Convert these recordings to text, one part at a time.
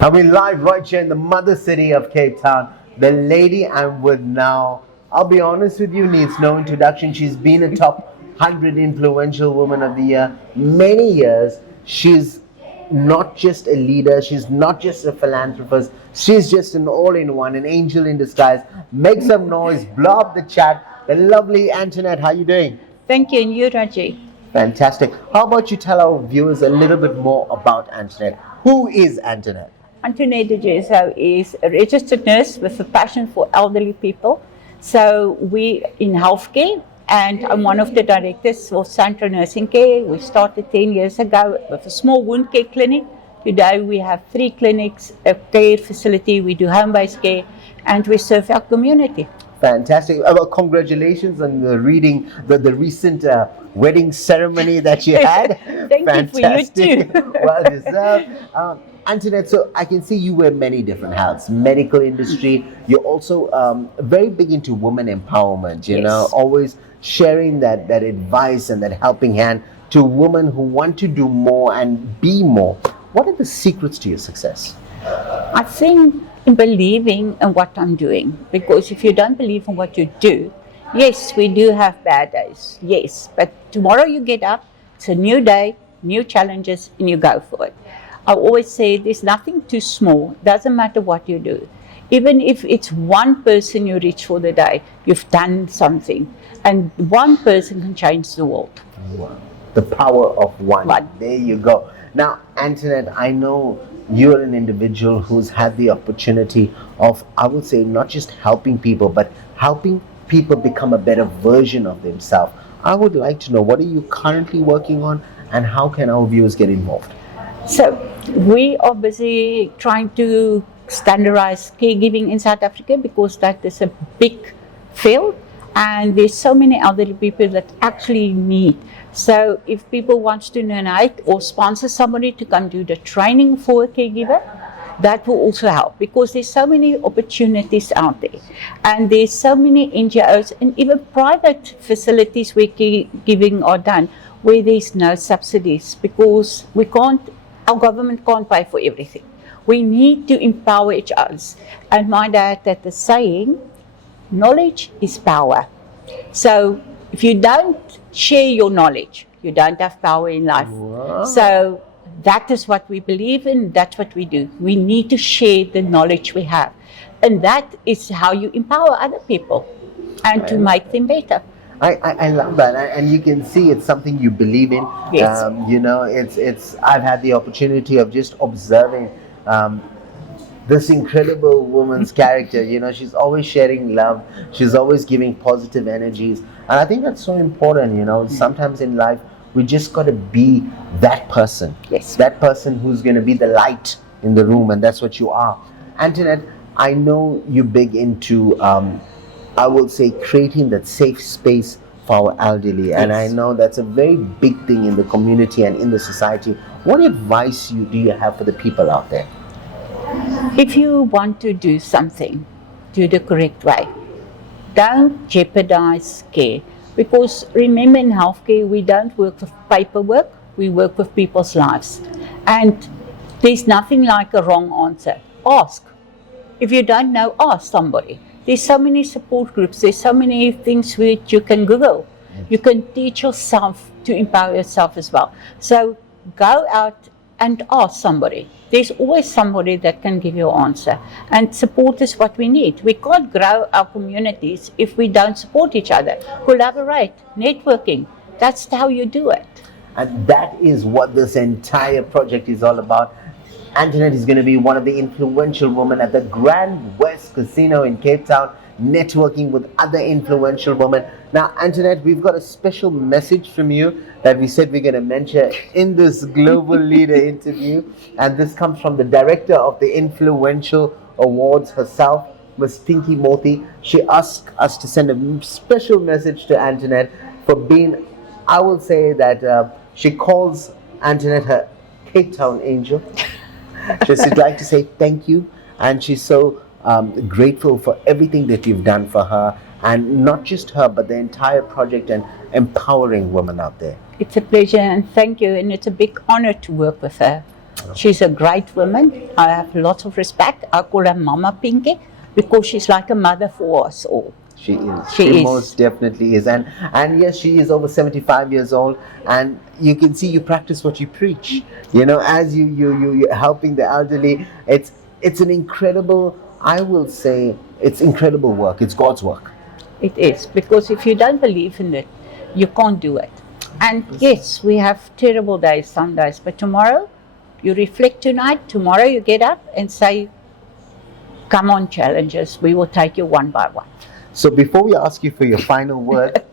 And we're live right here in the mother city of Cape Town. The lady I'm with now, I'll be honest with you, needs no introduction. She's been a top 100 influential woman of the year many years. She's not just a leader, she's not just a philanthropist, she's just an all-in-one, an angel in disguise. Make some noise, blow up the chat. The lovely Antoinette, how are you doing? Thank you, and you, Raji. Fantastic. How about you tell our viewers a little bit more about Antoinette? Who is Antoinette? Antoinette de Jeso is a registered nurse with a passion for elderly people. So we in healthcare, and I'm one of the directors for Central Nursing Care. We started 10 years ago with a small wound care clinic. Today we have 3 clinics, a care facility, we do home-based care, and we serve our community. Fantastic. Well, congratulations on the recent wedding ceremony that you had. Thank Fantastic. you for you too. Well deserved. Antoinette, so I can see you wear many different hats. Medical industry. You're also very big into women empowerment, you know, always sharing that advice and that helping hand to women who want to do more and be more. What are the secrets to your success? I think in believing in what I'm doing, because if you don't believe in what you do, yes, we do have bad days, yes, but tomorrow you get up, it's a new day, new challenges, and you go for it. I always say there's nothing too small, doesn't matter what you do. Even if it's one person you reach for the day, you've done something, and one person can change the world. Wow. The power of one. There you go. Now, Antoinette, I know you're an individual who's had the opportunity of, I would say, not just helping people, but helping people become a better version of themselves. I would like to know, what are you currently working on, and how can our viewers get involved? So, we are busy trying to standardize caregiving in South Africa, because that is a big field, and there's so many elderly people that actually need. So if people want to donate or sponsor somebody to come do the training for a caregiver, that will also help, because there's so many opportunities out there, and there's so many NGOs and even private facilities where caregiving are done where there's no subsidies, because our government can't pay for everything. We need to empower each other. And my dad had the saying, knowledge is power. So if you don't share your knowledge, you don't have power in life. Wow. So that is what we believe in, that's what we do. We need to share the knowledge we have. And that is how you empower other people and to make them better. I love that, and you can see it's something you believe in. Yes. You know, it's. I've had the opportunity of just observing this incredible woman's character. You know, she's always sharing love. She's always giving positive energies, and I think that's so important. You know, sometimes in life we just got to be that person. Yes. That person who's going to be the light in the room, and that's what you are. Antoinette, I know you're big into. I will say creating that safe space for our elderly, and I know that's a very big thing in the community and in the society. What advice do you have for the people out there? If you want to do something, do the correct way. Don't jeopardize care, because remember, in healthcare we don't work with paperwork, we work with people's lives, and there's nothing like a wrong answer. Ask. If you don't know, ask somebody. There's so many support groups, there's so many things which you can Google. You can teach yourself to empower yourself as well. So go out and ask somebody. There's always somebody that can give you an answer. And support is what we need. We can't grow our communities if we don't support each other. Collaborate, networking, that's how you do it. And that is what this entire project is all about. Antoinette is going to be one of the influential women at the Grand West Casino in Cape Town, networking with other influential women. Now, Antoinette, we've got a special message from you that we said we're going to mention in this Global Leader interview. And this comes from the director of the Influential Awards herself, Ms. Pinky Mothie. She asked us to send a special message to Antoinette for being, I will say that she calls Antoinette her Cape Town angel. She'd like to say thank you, and she's so grateful for everything that you've done for her, and not just her, but the entire project and empowering women out there. It's a pleasure, and thank you, and it's a big honor to work with her. She's a great woman. I have lots of respect. I call her Mama Pinky because she's like a mother for us all. She is. She is. Most definitely is. And yes, she is over 75 years old. And you can see you practice what you preach. You know, as you're helping the elderly, it's an incredible, I will say, it's incredible work. It's God's work. It is, because if you don't believe in it, you can't do it. And yes, we have terrible days some days, but tomorrow you reflect tonight, tomorrow you get up and say, come on, challenges, we will take you one by one. So before we ask you for your final word,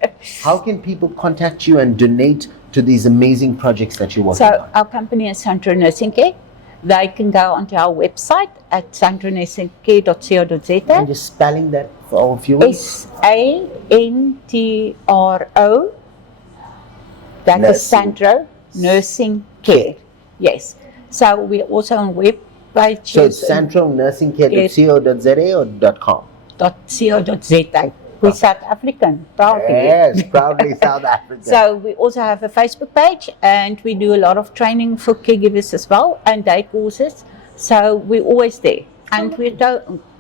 how can people contact you and donate to these amazing projects that you're working on? So our company is Central Nursing Care. They can go onto our website at centronursingcare.co.za. And just spelling that for our viewers. SANTRO. That is Central Nursing Care. Yes. So we're also on web pages. So it's centralnursingcare.co.za or .com? .co.za. We're South African, proudly. Yes, proudly South African. So we also have a Facebook page, and we do a lot of training for caregivers as well, and day courses. So we're always there. And we're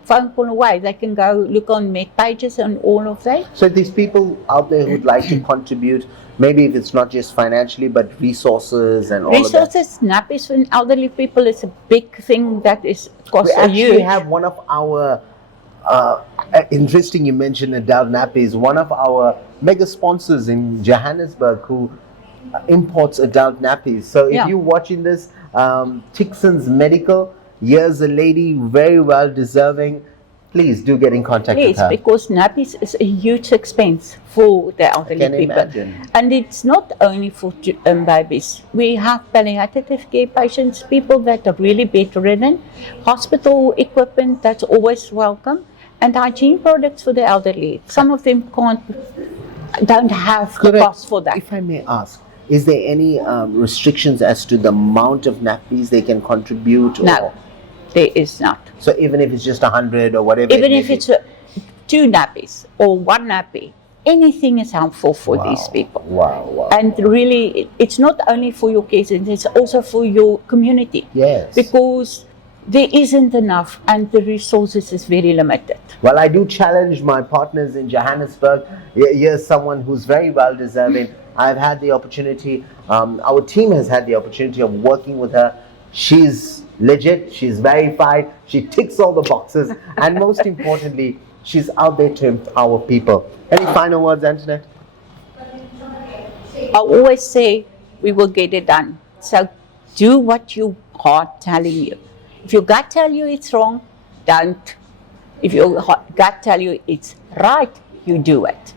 phone call away. They can go look on Met pages and all of that. So these people out there who'd like to contribute, maybe if it's not just financially, but resources and all of that. Resources, nappies for elderly people is a big thing that is cost We actually huge. have one of our, interesting you mentioned adult nappies, one of our mega sponsors in Johannesburg who imports adult nappies. So if you're watching this, Tixon's Medical, here's a lady very well deserving. Please do get in contact with her. Yes, because nappies is a huge expense for the elderly can people. imagine. And it's not only for babies. We have palliative care patients, people that are really bedridden, hospital equipment that's always welcome, and hygiene products for the elderly. Some of them don't have the cost for that. If I may ask, is there any restrictions as to the amount of nappies they can contribute? No, there is not. So even if it's just 100 or whatever. Even if it's 2 nappies or 1 nappy, anything is helpful for these people. Wow. And really, it's not only for your kids, it's also for your community. Yes. Because there isn't enough and the resources is very limited. Well, I do challenge my partners in Johannesburg. Here's someone who's very well deserving. I've had the opportunity, our team has had the opportunity of working with her. She's legit, she's verified, she ticks all the boxes, and most importantly, she's out there to empower people. Any final words, Antoinette? I always say we will get it done. So do what your heart telling you. If your gut tell you it's wrong, don't. If your gut tell you it's right, you do it.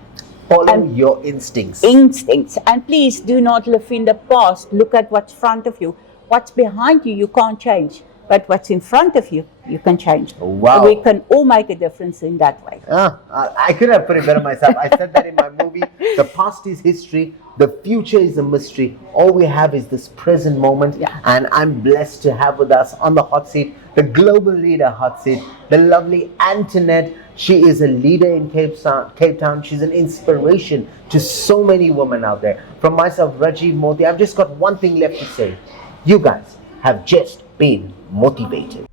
Follow your instincts. And please do not live in the past. Look at what's in front of you. What's behind you, you can't change. But what's in front of you, you can change. Wow. We can all make a difference in that way. I could have put it better myself. I said that in my movie. The past is history. The future is a mystery. All we have is this present moment. Yeah. And I'm blessed to have with us on the hot seat, the global leader hot seat, the lovely Antoinette. She is a leader in Cape Town. She's an inspiration to so many women out there. From myself, Rajiv Mothie, I've just got one thing left to say. You guys have just been motivated.